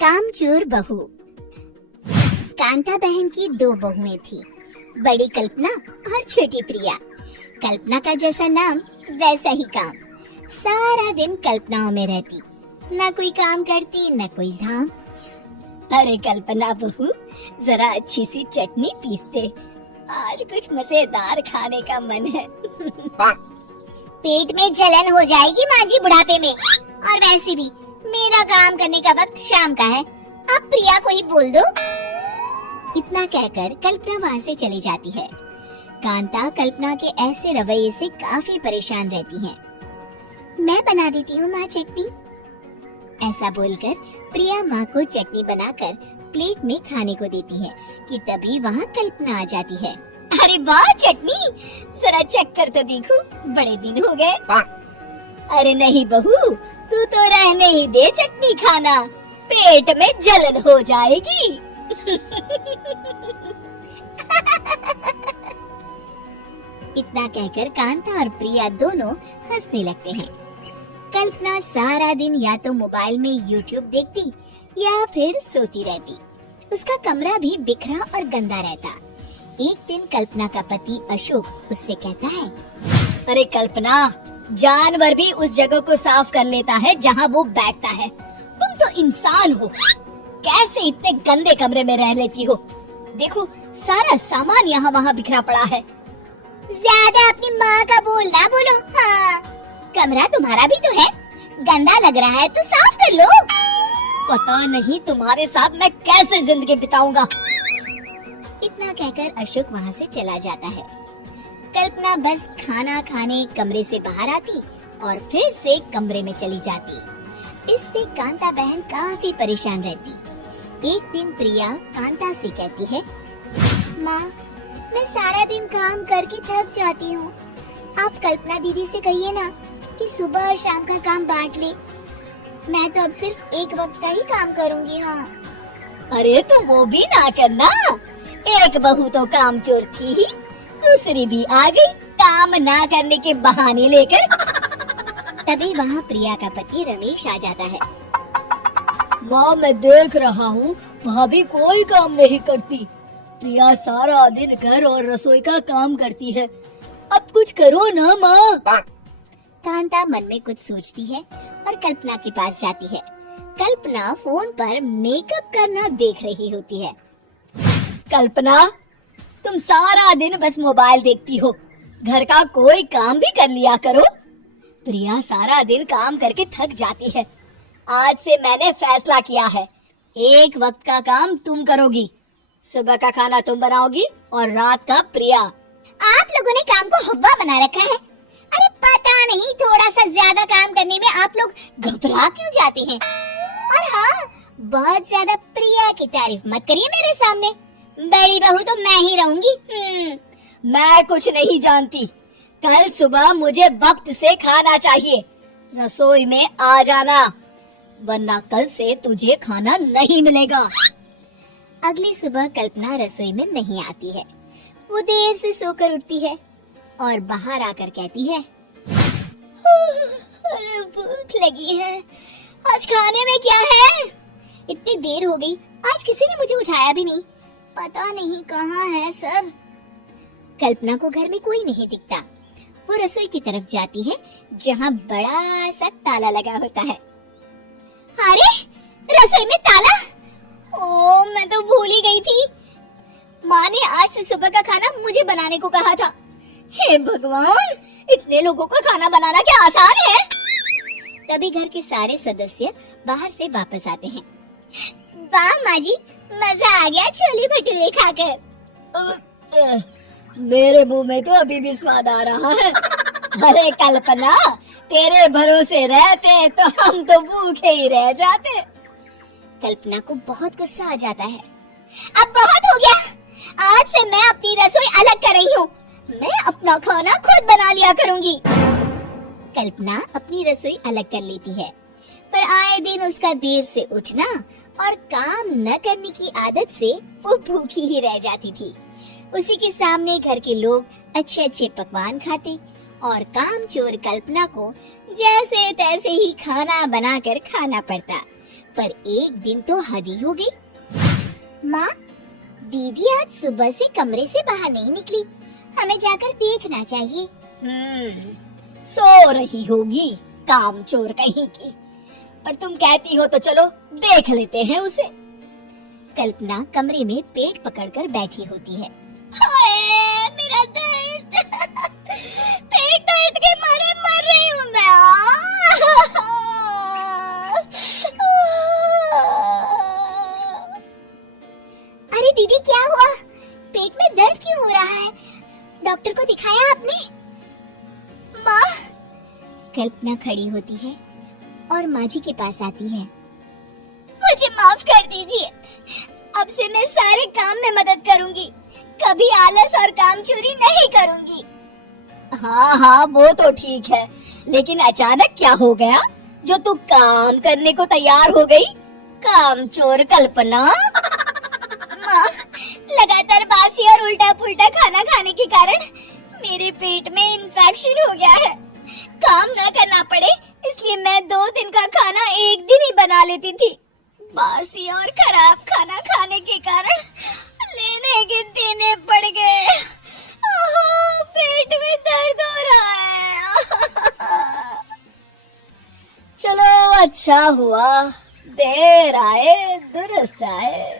कामचोर बहू। कांता बहन की दो बहुएं थी, बड़ी कल्पना और छोटी प्रिया। कल्पना का जैसा नाम वैसा ही काम। सारा दिन कल्पनाओं में रहती, न कोई काम करती न कोई धाम। अरे कल्पना बहू, जरा अच्छी सी चटनी पीस दे, आज कुछ मजेदार खाने का मन है। पेट में जलन हो जाएगी माँ जी बुढ़ापे में, और वैसे भी मेरा काम करने का वक्त शाम का है, अब प्रिया को ही बोल दो। इतना कहकर कल्पना वहाँ से चली जाती है। कांता कल्पना के ऐसे रवैये से काफी परेशान रहती है। मैं बना देती हूँ माँ चटनी, ऐसा बोलकर प्रिया माँ को चटनी बनाकर प्लेट में खाने को देती है कि तभी वहाँ कल्पना आ जाती है। अरे वाह चटनी, जरा चख कर तो देखो, बड़े दिन हो गए। अरे नहीं बहू, तू तो रहने ही दे चटनी खाना, पेट में जलन हो जाएगी। इतना कहकर कांता और प्रिया दोनों हंसने लगते हैं। कल्पना सारा दिन या तो मोबाइल में यूट्यूब देखती या फिर सोती रहती। उसका कमरा भी बिखरा और गंदा रहता। एक दिन कल्पना का पति अशोक उससे कहता है, अरे कल्पना, जानवर भी उस जगह को साफ कर लेता है जहाँ वो बैठता है, तुम तो इंसान हो, कैसे इतने गंदे कमरे में रह लेती हो? देखो सारा सामान यहाँ वहाँ बिखरा पड़ा है। ज्यादा अपनी माँ का बोलना बोलो। हाँ, कमरा तुम्हारा भी तो है, गंदा लग रहा है तो साफ कर लो। पता नहीं तुम्हारे साथ मैं कैसे जिंदगी बिताऊंगा। इतना कहकर अशोक वहाँ से चला जाता है। कल्पना बस खाना खाने कमरे से बाहर आती और फिर से कमरे में चली जाती। इससे कांता बहन काफी परेशान रहती। एक दिन प्रिया कांता से कहती है, माँ, मैं सारा दिन काम करके थक जाती हूँ, आप कल्पना दीदी से कहिए ना कि सुबह और शाम का काम बांट ले, मैं तो अब सिर्फ एक वक्त का ही काम करूँगी। हाँ। अरे तो वो भी ना करना, एक बहू तो कामचोर थी ही, दूसरी भी आ गई काम ना करने के बहाने लेकर। तभी वहाँ प्रिया का पति रमेश आ जाता है। माँ, मैं देख रहा हूँ भाभी कोई काम नहीं करती, प्रिया सारा दिन घर और रसोई का काम करती है, अब कुछ करो ना माँ। कांता मन में कुछ सोचती है और कल्पना के पास जाती है। कल्पना फोन पर मेकअप करना देख रही होती है। कल्पना, तुम सारा दिन बस मोबाइल देखती हो, घर का कोई काम भी कर लिया करो। प्रिया सारा दिन काम करके थक जाती है, आज से मैंने फैसला किया है, एक वक्त का काम तुम करोगी, सुबह का खाना तुम बनाओगी और रात का प्रिया। आप लोगों ने काम को हवा बना रखा है। अरे पता नहीं थोड़ा सा ज्यादा काम करने में आप लोग घबरा क्यों जाते हैं। और हाँ, बहुत ज्यादा प्रिया की तारीफ मत करिए मेरे सामने, बड़ी बहू तो मैं ही रहूंगी। मैं कुछ नहीं जानती, कल सुबह मुझे वक्त से खाना चाहिए, रसोई में आ जाना, वरना कल से तुझे खाना नहीं मिलेगा। अगली सुबह कल्पना रसोई में नहीं आती है। वो देर से सोकर उठती है और बाहर आकर कहती है, अरे भूख लगी है, आज खाने में क्या है? इतनी देर हो गई, आज किसी ने मुझे उठाया भी नहीं, पता नहीं कहाँ है सब। कल्पना को घर में कोई नहीं दिखता। वो रसोई की तरफ जाती है जहाँ बड़ा सा ताला लगा होता है। अरे रसोई में ताला! ओ, मैं तो भूल ही गई थी। माँ ने आज से सुबह का खाना मुझे बनाने को कहा था। हे भगवान, इतने लोगों का खाना बनाना क्या आसान है? तभी घर के सारे सदस्य बाहर से वापस आते हैं। वाह माँ जी, मजा आ गया छोले भटूरे खाकर। मेरे मुंह में तो अभी भी स्वाद आ रहा है। अरे कल्पना, तेरे भरोसे रहते तो हम तो भूखे ही रह जाते। कल्पना को बहुत गुस्सा आ जाता है। अब बहुत हो गया, आज से मैं अपनी रसोई अलग कर रही हूँ, मैं अपना खाना खुद बना लिया करूँगी। कल्पना अपनी रसोई अलग कर लेती है, पर आए दिन उसका देर से उठना और काम न करने की आदत से वो भूखी ही रह जाती थी। उसी के सामने घर के लोग अच्छे अच्छे पकवान खाते और कामचोर कल्पना को जैसे तैसे ही खाना बनाकर खाना पड़ता। पर एक दिन तो हद ही हो गई। माँ, दीदी आज सुबह से कमरे से बाहर नहीं निकली, हमें जाकर देखना चाहिए। सो रही होगी कामचोर कहीं की, पर तुम कहती हो तो चलो देख लेते हैं उसे। कल्पना कमरे में पेट पकड़कर बैठी होती है। हाय मेरा दर्द पेट दर्द के मारे मर रही हूँ मैं। अरे दीदी, क्या हुआ? पेट में दर्द क्यों हो रहा है? डॉक्टर को दिखाया आपने? माँ, कल्पना खड़ी होती है और माँ जी के पास आती है। मुझे माफ कर दीजिए, अब से मैं सारे काम में मदद करूंगी, कभी आलस और काम चोरी नहीं करूंगी। हाँ हाँ वो तो ठीक है, लेकिन अचानक क्या हो गया जो तू काम करने को तैयार हो गई? कामचोर कल्पना। माँ, लगातार बासी और उल्टा पुल्टा खाना खाने के कारण मेरे पेट में इन्फेक्शन हो गया है। काम न करना पड़े इसलिए मैं 2 दिन का खाना एक दिन ही बना लेती थी। बासी और खराब खाना खाने के कारण लेने के देने पड़ गए। पेट में दर्द हो रहा है। चलो अच्छा हुआ, देर आए दुरुस्त आए।